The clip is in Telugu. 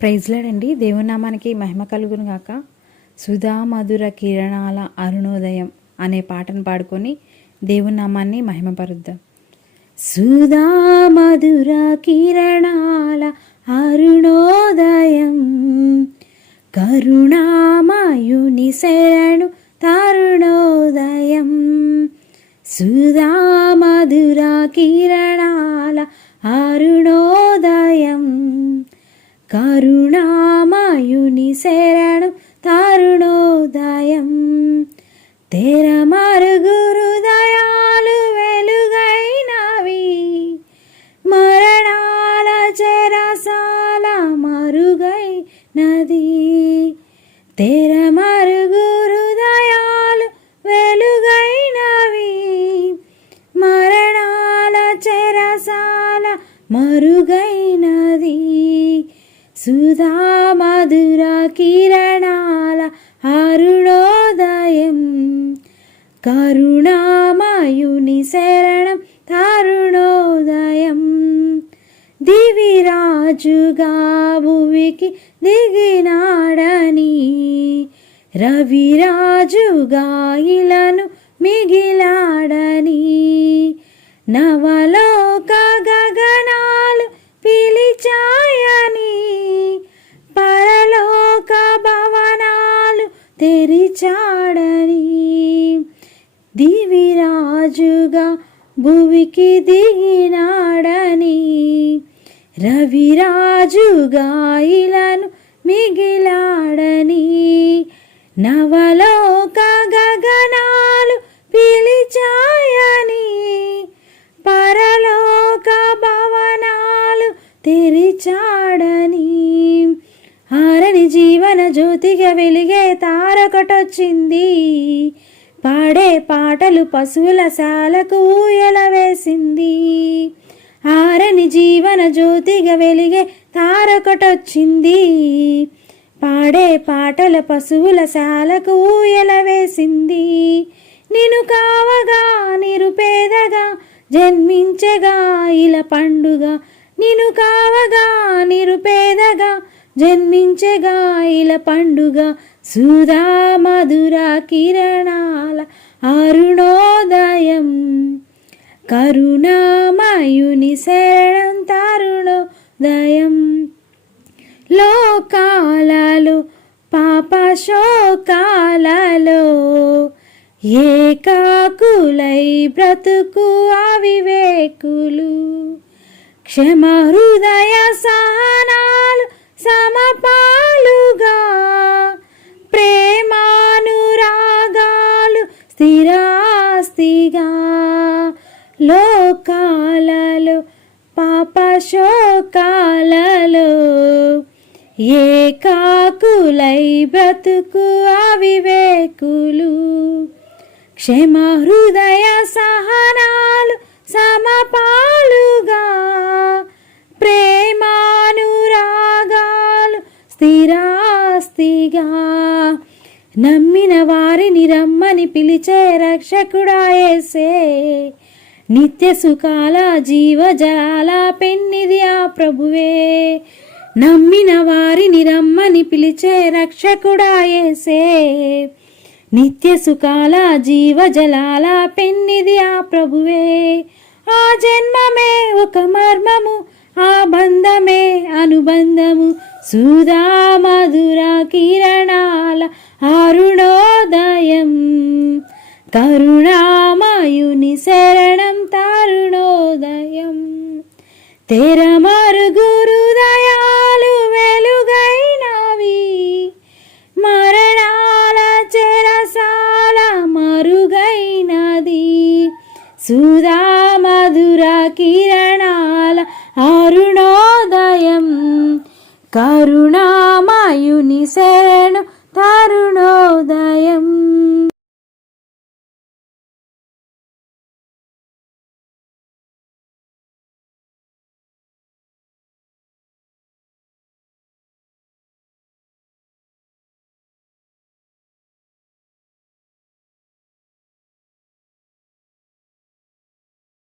ప్రైజ్లాడండి. దేవుని నామానికి మహిమ కలుగును గాక. సుధా మధుర కిరణాల అరుణోదయం అనే పాటను పాడుకొని దేవుని నామాన్ని మహిమపరుద్దాం. సుధా మధుర కిరణాల అరుణోదయం, కరుణామయుని శరణు తరుణోదయం. సుధా మధుర కిరణాల అరుణోదయం, కరుణామయుని శరణు తరుణోదయం. తెర మరుగురు దయాలు వెలుగైనవి, మరణాల చెరసాల మరుగైనది. తెర మరుగురు దయాలు వెలుగైనవి, మరణాల చెరసాల మరుగైనది. సుధా మధుర కిరణాల అరుణోదయం, కరుణామయుని శరణం తరుణోదయం. దివిరాజుగా భువికి దిగినాడని, రవిరాజుగా ఇలను మిగిలాడని. నవలోక గగనాలు పిలిచాయని, పరలోక భవనాలు తెరిచాడని. దివిరాజుగా భువికి దిగినాడని, రవిరాజుగా ఇలను మిగిలాడని. నవలోక గగనాలు పిలిచాయని, పరలోక భవనాలు తెరిచాడని. ఆరని జీవన జ్యోతిగా వెలిగే తారకటొచ్చింది, పాడే పాటలు పశువుల శాలకు ఊయల వేసింది. ఆరని జీవన జ్యోతిగా వెలిగే తారకటొచ్చింది, పాడే పాటల పశువుల శాలకు ఊయల వేసింది. నిన్ను కావగా నిరుపేదగా జన్మించగా ఇలా పండుగ, నిన్ను కావగా నిరుపేదగా జన్మించగా ఇలా పండుగ. సుధా మధుర కిరణాల అరుణోదయం, కరుణామయుని శరణం తరుణోదయం. లోకాలలో పాప శోకాలలో ఏకాకులై బ్రతుకు అవివేకులు, క్షమ హృదయ సహనాలు సమపాలుగా, ప్రేమానురాగాలు స్థిరాస్తిగా. లోకాలలో పాప శోకాలలో ఏకాకులై బ్రతుకు అవివేకులు, క్షమ హృదయ సహనాలు సమపాలుగా, ప్రేమానురాగాలు స్థిరాస్తిగా. నమ్మిన వారిని రమ్మని పిలిచే రక్షకుడా యేసే, నిత్య సుఖాల జీవజలాల పెన్నిది ఆ ప్రభువే. నమ్మిన వారిని రమ్మని పిలిచే రక్షకుడా యేసే, నిత్య సుఖాల జీవజలాల పెన్నిది ఆ ప్రభువే. ఆ జన్మమే ఒక మర్మము, ఆ బంధమే అనుబంధము. సుధా మధుర కిరణాల అరుణోదయం, కరుణామయుని శరణం తరుణోదయం. తెర మరుగురు దయాలు వెలుగైనవి, మరణాల చెరసాల మరుగైనది. సుధా మధుర కిరణాల అరుణోదయం, కరుణామయుని శరణు